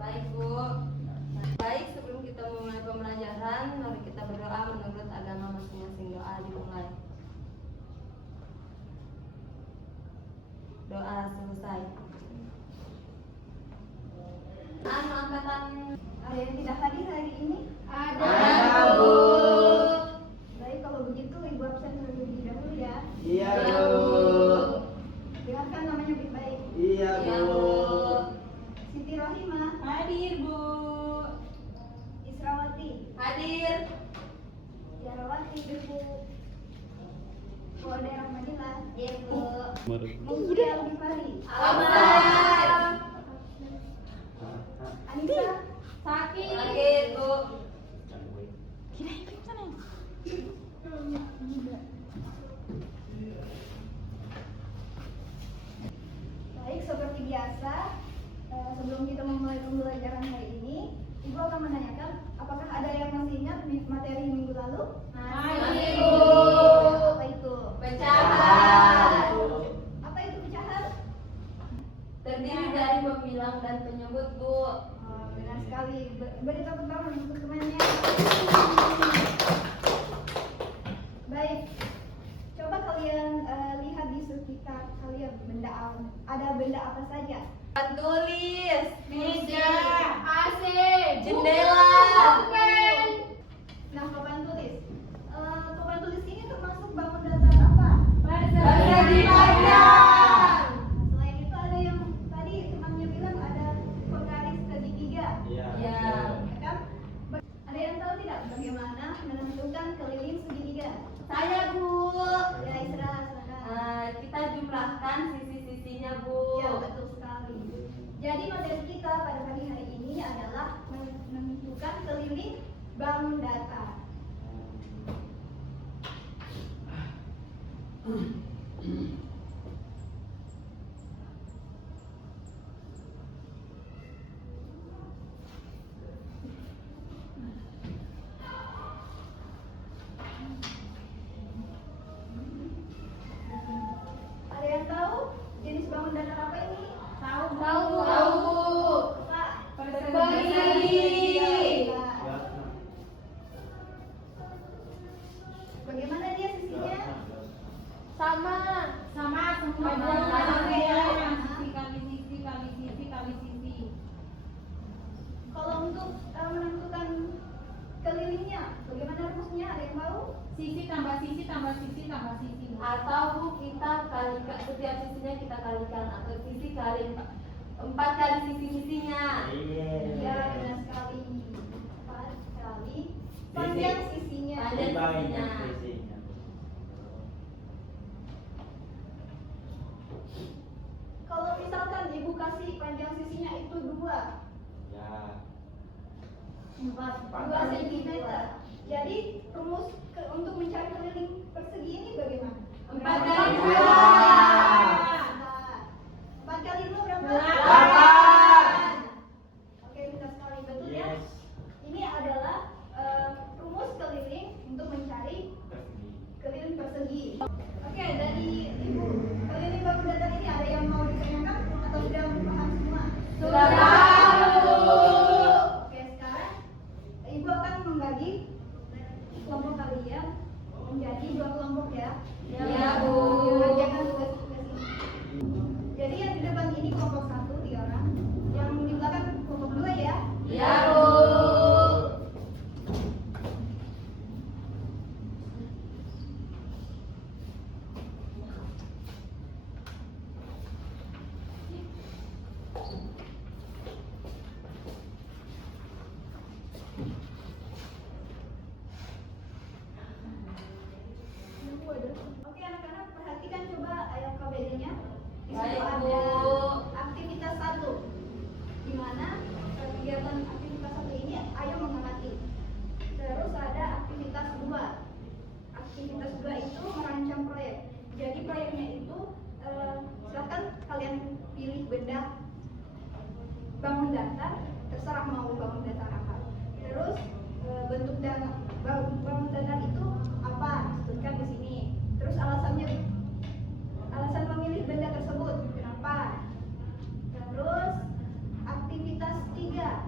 Baik Bu. Baik, sebelum kita memulai pembelajaran, mari kita berdoa menurut agama masing-masing. Doa dimulai. Doa selesai. Angkatan Ada yang tidak hadir hari ini? ada Bu. Baik, kalau begitu Ibu absen terlebih dahulu ya. Iya, Iya, Bu. Dengarkan namanya baik-baik. Iya, Iya Bu. Bu. Siti Rohimah, Hadir Bu. Israwati, Hadir. Yarawati, Ibu. Wade Rahmanillah, Iya Bu. Mungkin Al-Ghifari, Abang. Anissa, Sakit Bu. Baik, seperti biasa, sebelum kita memulai pembelajaran hari ini, Ibu akan menanyakan apakah ada yang masih ingat materi minggu lalu? Masih, Bu. Apa itu? Pecahan. Apa itu pecahan? Terdiri dari pembilang dan penyebut Bu. Oh, benar sekali. Beri tepuk tangan untuk temannya. Baik, coba kalian lihat di sekitar kalian ada benda apa saja? Papan tulis, Meja, AC, jendela. Nah, papan tulis. Papan tulis ini termasuk bangun datar apa? Persegi panjang. Selain itu ada yang tadi temannya bilang ada penggaris segitiga. Iya. Iya. Ya kan? Ada yang tahu tidak bagaimana menentukan keliling segitiga? Saya Bu. Ya, Isra, silakan. Kita jumlahkan sisi-sisinya Bu. Ya, betul sekali. Jadi materi kita pada pagi hari ini adalah menentukan keliling bangun datar. Ada yang tahu jenis bangun datar apa ini? tahu Tahu Bu. Pak, Persegi. Ya. Bagaimana dia sisinya? sama semua Sama. sisi kali sisi kali sisi kali sisi. Kalau untuk menentukan kelilingnya, bagaimana rumusnya? Ada yang tahu? Sisi tambah sisi tambah sisi tambah sisi. Atau Bu, kita kalikan setiap sisinya, kita kalikan, atau sisi kali 4 kali sisi-sisinya. Ya, benar sekali. 4 kali panjang sisinya. Panjang. Banyak sisinya. Kalau misalkan Ibu kasih panjang sisinya itu 2 Ya. 2 cm. Jadi rumus untuk mencari keliling persegi ini bagaimana? 4 kali 2. 4 kali 2 berapa? 8. Oke, benar sekali. Betul ya? Yes. Ini adalah rumus keliling untuk mencari keliling persegi. Oke, dari Ibu, keliling bangun datar ini ada yang mau ditanyakan atau sudah paham semua? Sudah tahu. Oke, sekarang Ibu akan membagi kelompok kalian menjadi 2 kelompok ya. Iya, Bu. Dikerjakan tugas-tugas ini. Jadi yang di depan ini kelompok 1, 3 orang. Yang di belakang kelompok 2 ya. Iya Bu. Oke, anak-anak perhatikan coba KBD-nya. Di situ Baik, ada Bu. aktivitas 1. Di mana kegiatan aktivitas 1 ini ayo mengamati. Terus ada aktivitas 2. Aktivitas 2 itu merancang proyek. Jadi proyeknya itu silakan kalian pilih benda bangun datar, terserah mau bangun datar apa. Terus bentuk bangun datar itu apa? Sebutkan di sini. Terus alasan memilih benda tersebut kenapa? Terus aktivitas 3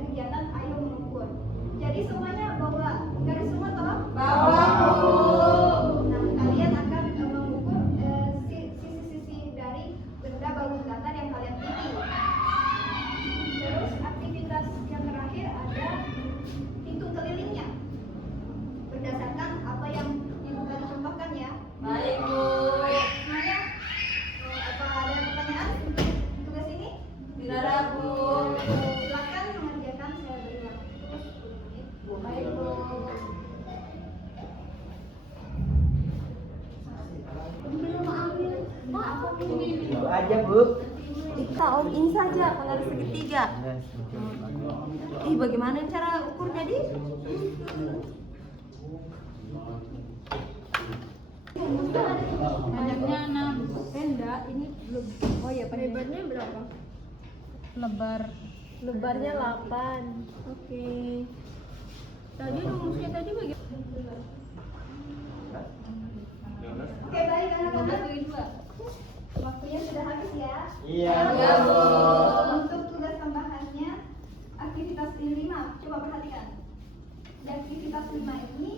kegiatan Ayo Mengukur. Jadi semuanya bawa garis semua toh? Bawa, Bu. Nah, kalian akan mengukur sisi-sisi dari benda bangun datar yang kalian pilih. Terus aktivitas yang terakhir ada hitung kelilingnya. Berdasarkan apa yang Ibu kan contohkan ya. Baik, Bu. Semuanya, apa ada pertanyaan untuk tugas ini? Tidak ada, Bu. Silakan mengerjakan, saya beri waktu 10 menit. Baik, Bu. Itu aja, Bu. Kita ini saja penggaris segitiga. Bagaimana cara ukurnya, Di? Panjangnya 6, Enggak, ini belum. Oh ya, lebarnya berapa? lebar. Lebarnya 8. Oke. Tadi rumusnya tadi bagaimana? Oke, baik anak-anak. Waktunya sudah habis ya. Iya, Iya, Bu. Untuk tugas tambahannya, aktivitas 5. Coba perhatikan. Di aktivitas 5 ini,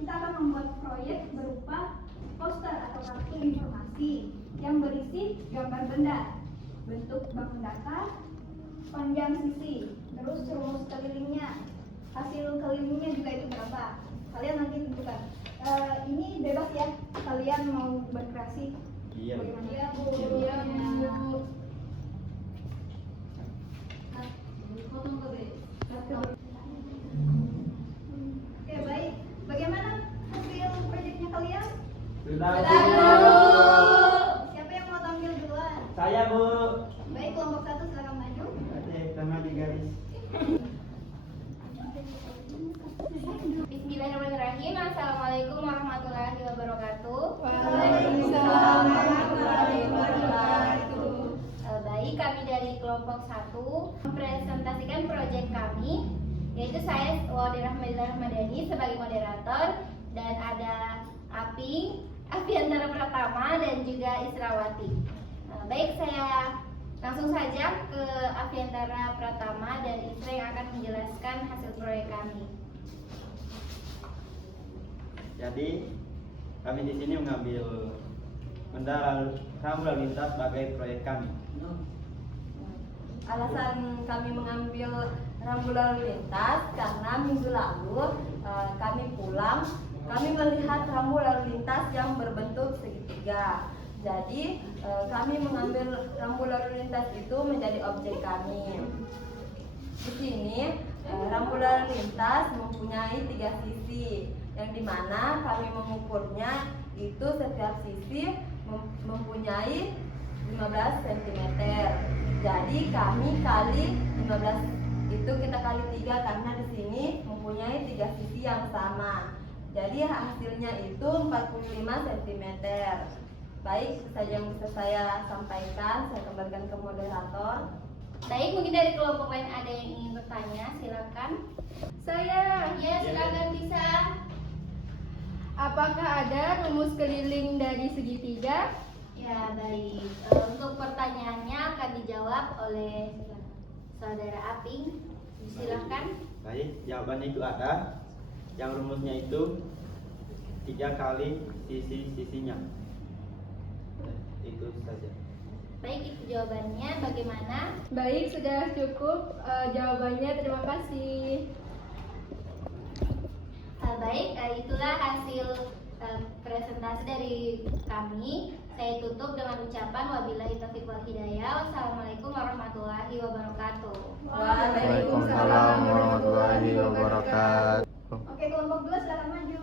kita akan membuat proyek berupa poster atau kartu informasi yang berisi gambar benda, bentuk bangun datar, panjang sisi, terus rumus kelilingnya, hasil kelilingnya juga itu berapa. Kalian nanti tentukan. Ini bebas ya, kalian mau berkreasi. Iya, Bu. Bagaimana? Iya, Bu. Iya, Bu. Oke, baik. Bagaimana hasil proyeknya kalian? Sudah, Sudah, Bu. Bu. Siapa yang mau tampil duluan? Saya, Bu. Baik, kelompok 1 silakan maju. Oke, sama di garis. Bismillahirrahmanirrahim. Assalamualaikum warahmatullahi wabarakatuh. Waalaikumsalam warahmatullahi wabarakatuh. Baik, kami dari kelompok 1 mempresentasikan proyek kami, yaitu saya Wadi Rahmadani sebagai moderator, dan ada Afiantara Pratama dan juga Israwati. Baik, saya langsung saja ke Afiantara Pratama dan Isra yang akan menjelaskan hasil proyek kami. Jadi kami di sini mengambil benda rambu lalu lintas sebagai proyek kami. Alasan kami mengambil rambu lalu lintas karena minggu lalu kami pulang, kami melihat rambu lalu lintas yang berbentuk segitiga. Jadi kami mengambil rambu lalu lintas itu menjadi objek kami. Di sini rambu lalu lintas mempunyai 3 sisi, yang dimana kami mengukurnya itu setiap sisi mempunyai 15 cm. Jadi kami kali 15 itu kita kali 3 karena di sini mempunyai 3 sisi yang sama. Jadi hasilnya itu 45 cm. Baik, itu saja yang bisa saya sampaikan. Saya kembalikan ke moderator. Baik, mungkin dari kelompok lain ada yang ingin bertanya, silakan. Saya, Ya, silakan bisa. apakah ada rumus keliling dari segitiga? Ya, baik. Untuk pertanyaannya akan dijawab oleh saudara Aping. Silakan. Baik, jawabannya itu ada. Yang rumusnya itu 3 kali sisi-sisinya. Itu saja. Baik, itu jawabannya. Bagaimana? Baik, sudah cukup jawabannya. Terima kasih. Baik, itulah hasil presentasi dari kami. Saya tutup dengan ucapan wabillahi taufiq wal hidayah. Wassalamualaikum warahmatullahi wabarakatuh. Waalaikumsalam warahmatullahi wabarakatuh. Oke, kelompok 2 silakan maju.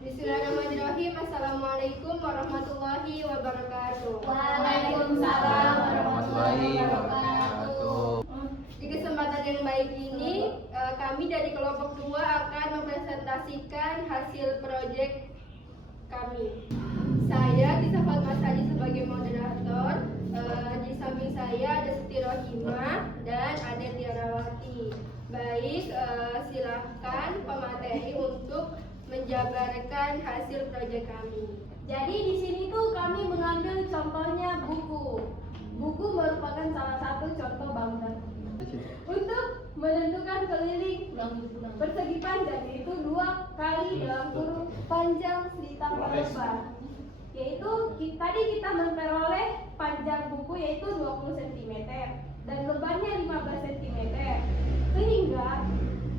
Bismillahirrahmanirrahim. Assalamualaikum warahmatullahi wabarakatuh. Waalaikumsalam warahmatullahi wabarakatuh. Di kesempatan yang baik ini, kami dari kelompok 2 akan mempresentasikan hasil proyek kami. Saya Tisa Fatmasari sebagai moderator. Di samping saya ada Siti Rohimah dan ada Tiarawati. Baik, silahkan pemateri untuk menjabarkan hasil proyek kami. Jadi di sini tuh kami mengambil contohnya buku. Buku merupakan salah satu contoh bangunan. Untuk menentukan keliling persegi panjang yaitu 2 kali dalam kurung panjang ditambah lebar. Yaitu tadi kita memperoleh panjang buku yaitu 20 cm dan lebarnya 15 cm. Sehingga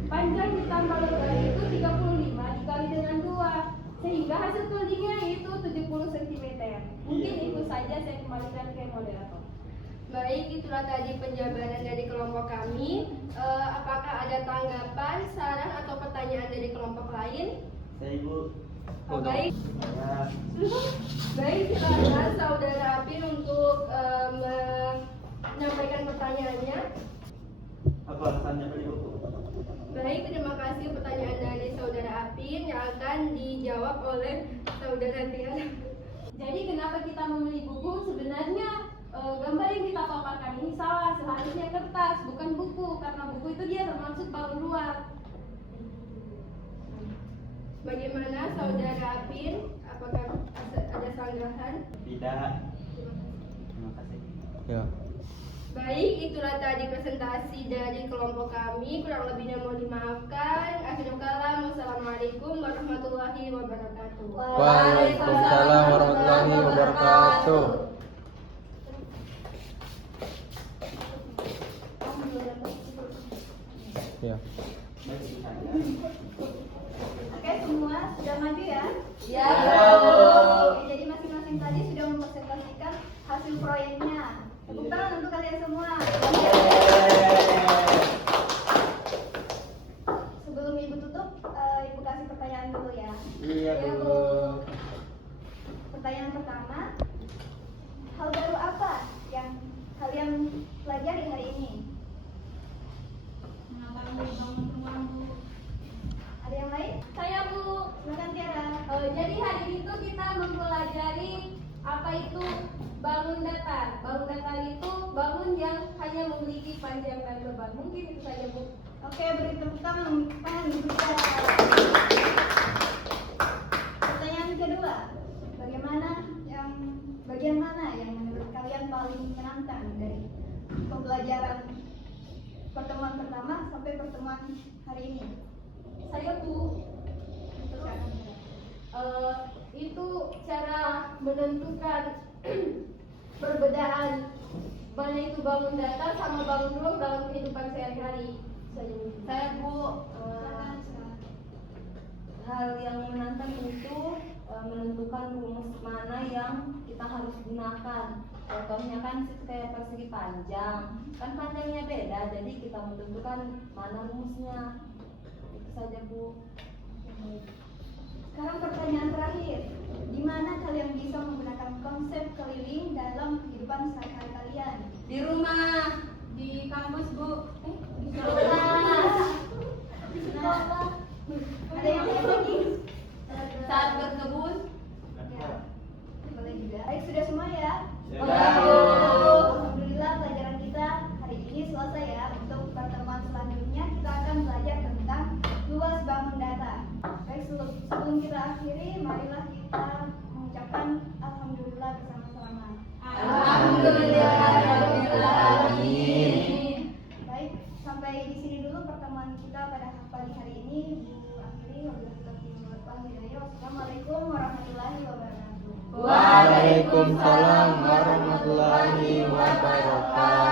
panjang ditambah lebar itu 35 dikali dengan 2. Sehingga hasil kelilingnya yaitu 70 cm. Mungkin itu saja, saya kembalikan ke moderator. Baik, itulah tadi penjabaran dari kelompok kami. Apakah ada tanggapan, saran atau pertanyaan dari kelompok lain? Saya Ibu. Baik. Ya. Baik, silakan Saudara Apin untuk menyampaikan pertanyaannya. Apa alasannya Pak Ibu? Baik, terima kasih pertanyaan dari Saudara Apin yang akan dijawab oleh Saudara Tiara. Jadi kenapa kita memilih buku? Sebenarnya gambar yang kita paparkan ini salah, seharusnya kertas bukan buku, karena buku itu dia termasuk balon luar. Bagaimana Saudara Apin? Apakah ada sanggahan? Tidak. Terima kasih. Ya. Baik, itulah tadi presentasi dari kelompok kami. Kurang lebihnya mohon dimaafkan. Akhirul kalam, wassalamualaikum warahmatullahi wabarakatuh. Waalaikumsalam warahmatullahi wabarakatuh. Ya. Baik, itu saja. Oke, semua sudah maju ya? Ya. Oke, jadi masing-masing tadi sudah mempresentasikan hasil proyeknya. Tepuk tangan untuk kalian semua. Sebelum Ibu tutup, Ibu kasih pertanyaan dulu ya. Iya, Bu. Pertanyaan pertama, hal baru apa yang kalian pelajari hari ini? Mengetahui bangun rumah, Bu. Ada yang lain? Saya Bu, Silakan Tiara. jadi hari itu kita mempelajari apa itu bangun datar. Bangun datar itu bangun yang hanya memiliki panjang dan lebar. Mungkin itu saja Bu. Oke, beri tepuk tangan Ibu Tiara. Pertanyaan kedua, bagian mana yang menurut kalian paling menantang dari pembelajaran pertemuan pertama sampai pertemuan hari ini? Saya Bu. Itu cara menentukan perbedaan mana itu bangun datar sama bangun ruang dalam kehidupan sehari-hari. Saya Bu, Hal yang menantang itu menentukan rumus mana yang kita harus gunakan. Contohnya kan kayak persegi panjang, kan panjangnya beda, jadi kita menentukan mana rumusnya. Itu saja Bu. Sekarang pertanyaan terakhir, di mana kalian bisa menggunakan konsep keliling dalam kehidupan sehari-hari kalian? Di rumah. Di kampus, Bu. Di sekolah. Nah, ada yang lain lagi? Saat berkebun. Ya, boleh juga. Baik, sudah semua ya? Sudah. Alhamdulillah pelajaran kita hari ini selesai ya. Untuk pertemuan selanjutnya kita akan belajar tentang luas bangun datar. Baik, sebelum kita akhiri, marilah kita mengucapkan Alhamdulillah bersama-sama. Alhamdulillahirobbilalamin. Baik, sampai di sini dulu pertemuan kita pada pagi hari ini. Bu akhiri, wassalamualaikum warahmatullahi wabarakatuh. Waalaikumsalam warahmatullahi wabarakatuh.